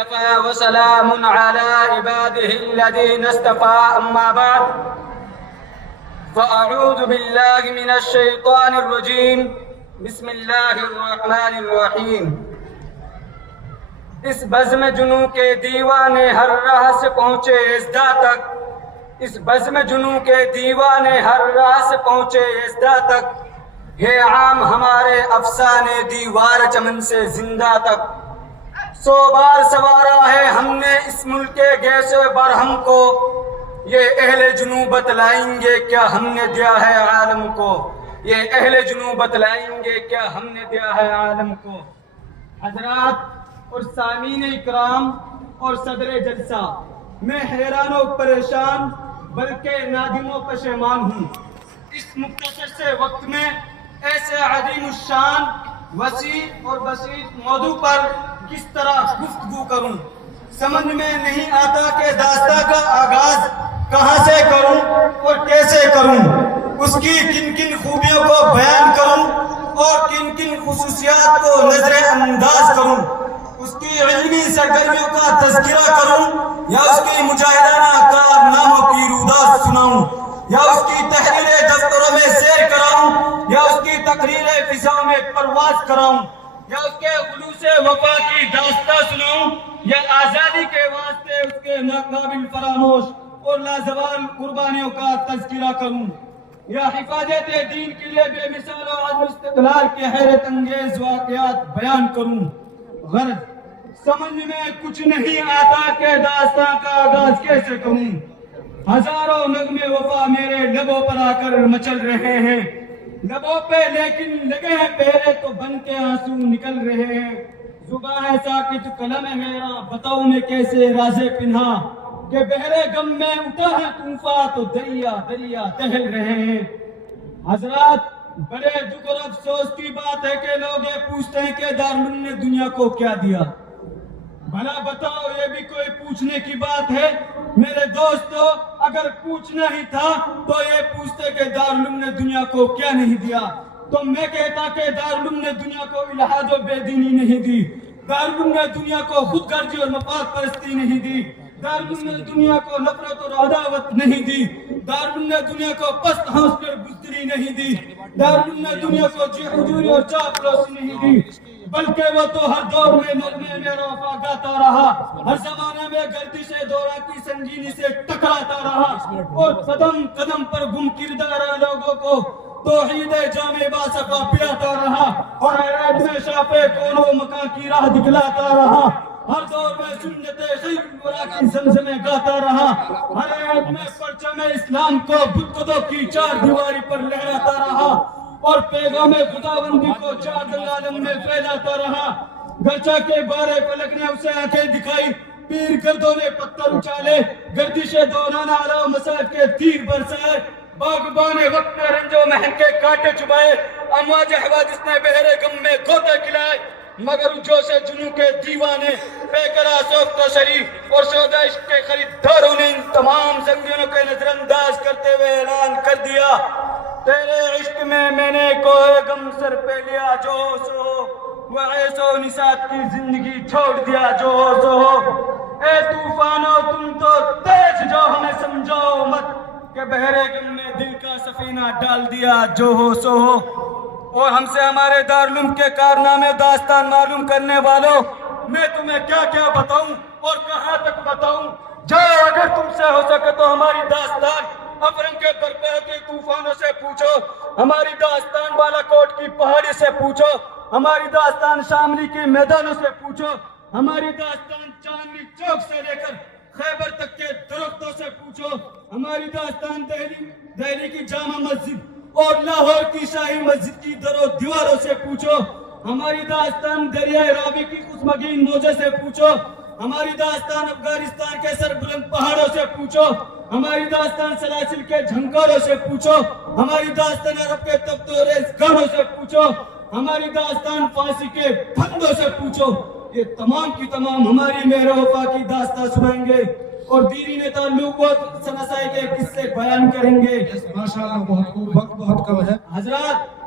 وسلام على عباده الذين اصطفى أما بعد فأعوذ بالله من الشيطان الرجيم بسم الله الرحمن الرحیم۔ اس بزم جنوں کے دیوانے ہر راہ سے پہنچے ازدا تک، اس بزم جنوں کے دیوانے ہر راہ سے پہنچے ازدا تک، ہے عام ہمارے افسانے دیوار چمن سے زندہ تک۔ 100 بار سوارا ہے ہم نے اس ملک کے گیس برہم کو، یہ اہل جنوں بتلائیں گے کیا ہم نے دیا ہے عالم کو، یہ اہل جنوں بتلائیں گے کیا ہم نے دیا ہے عالم کو۔ حضرات اور سامعین اکرام اور صدر جلسہ، میں حیران و پریشان بلکہ نادم و پشیمان ہوں۔ اس مختصر سے وقت میں ایسے عظیم الشان، وسیع اور بسیط موضوع پر کس طرح گفتگو کروں، سمجھ میں نہیں آتا کہ داستاں کا آغاز کہاں سے کروں اور کیسے کروں، اس کی کن کن خوبیوں کو بیان کروں اور کن کن خصوصیات کو نظر انداز کروں، اس کی علمی سرگرمیوں کا تذکرہ کروں یا اس کی مجاہدانہ کارناموں کی رودات سناؤں، یا اس کی تحریر دفتروں میں سیر کراؤں، یا اس کی تقریر فضاؤں میں پرواز کراؤں، یا اس کے خلوص وفا کی داستان سناؤں، یا آزادی کے واسطے اس کے ناقابل فراموش اور لازوال قربانیوں کا تذکرہ کروں، یا حفاظت دین کے لیے بے مثال و عدم استقلال کے حیرت انگیز واقعات بیان کروں۔ غرض سمجھ میں کچھ نہیں آتا کہ داستان کا آغاز کیسے کروں۔ ہزاروں نغمے وفا میرے لبوں پر آ کر مچل رہے ہیں، لبوں پہ لیکن لگے ہیں پہرے تو بن کے آنسو نکل رہے ہیں۔ زبان ہے ساکت قلم ہے میرا، بتاؤں میں کیسے رازے پنہا، کہ بحرے غم میں اٹھا ہے طوفان تو دریا دریا دہل رہے ہیں۔ حضرات بڑے دکھ اور افسوس کی بات ہے کہ لوگ یہ پوچھتے ہیں کہ دارالعلوم نے دنیا کو کیا دیا۔ بھلا بتاؤ، یہ بھی کوئی پوچھنے کی بات ہے؟ میرے دوستو، اگر پوچھنا ہی تھا تو یہ پوچھتے کہ دارالعلوم نے دنیا کو کیا نہیں دیا، تو میں کہتا کہ دارالعلوم نے دنیا کو الحاد و بے دینی نہیں دی، دارالعلوم نے دنیا کو خود غرضی اور مفاد پرستی نہیں دی، دارالعلوم نے دنیا کو نفرت اور عداوت نہیں دی، دارالعلوم نے دنیا کو پست ہنس کر بزدلی نہیں دی، دارالعلوم نے دنیا کو حضوری اور چاپلوسی نہیں دی، بلکہ وہ تو ہر دور میں نغمے میں وفا گاتا رہا، ہر زمانے میں گردش دورہ کی سنجینی سے ٹکراتا رہا، اور قدم قدم پر گم کردہ لوگوں کو توحید جامع باصفا پلاتا رہا، اور حیرت میں شاپے کون و مکان کی راہ دکھلاتا رہا، ہر دور میں سنت خیر الورا کی زمزمیں گاتا رہا، ہر حیرت میں پرچم اسلام کو بتوں کی چار دیواری پر لہراتا رہا، اور پیغام خداوندی کو چار عالم میں پھیلاتا رہا۔ گرچہ کے بارے فلک نے اسے آنکھیں دکھائی، پیر گردوں نے پتھر اچھالے، گردش دوران آلہ و مسائب کے تیر برسائے، باغبان وقت میں رنج و محن کے کانٹے چبائے، امواج حوادث نے بحر غم میں گوتے کھلائے، مگر جوش جنوں کے دیوانے، بے قرار سوخت و شریف اور سودا عشق کے خریداروں نے ان تمام سنگینوں کے نظر انداز کرتے ہوئے اعلان کر دیا، تیرے عشق میں نے کوہ غم سر پہ لیا جو ہو سو ہو، وہ عیش و نسات کی زندگی چھوڑ دیا جو ہو سو ہو، اے طوفانو تم تو تیز جو ہمیں سمجھاؤ مت، کہ بحر غم میں دل کا سفینہ ڈال دیا جو ہو سو ہو۔ اور ہم سے ہمارے دارالعلوم کے کارنامے داستان معلوم کرنے والوں، میں تمہیں کیا کیا بتاؤں اور کہاں تک بتاؤں؟ جاؤ اگر تم سے ہو سکے تو ہماری داستان افرنگ کے برپا کے طوفانوں سے پوچھو، ہماری داستان بالا کوٹ کی پہاڑی سے پوچھو، ہماری داستان شاملی کے میدانوں سے پوچھو، ہماری داستان چاندنی چوک سے لے کر خیبر تک کے درختوں سے پوچھو، ہماری داستان دہلی کی جامع مسجد اور لاہور کی شاہی مسجد کی در و دیواروں سے پوچھو، ہماری داستان دریائے راوی کی خشمگین موجے سے پوچھو، ہماری داستان افغانستان کے سربلند پہاڑوں سے پوچھو، ہماری داستان سلاسل کے جھنکاروں سے پوچھو، ہماری داستان عرب کے تبدوریز گانوں سے پوچھو، ہماری داستان فارسی کے پھندوں سے پوچھو، یہ تمام کی تمام ہماری مہر وفا کی داستان سنائیں گے اور دینی تعلقات سنسائی کے قصے بیان کریں گے۔ ماشاءاللہ بہت خوب، وقت بہت کم ہے حضرات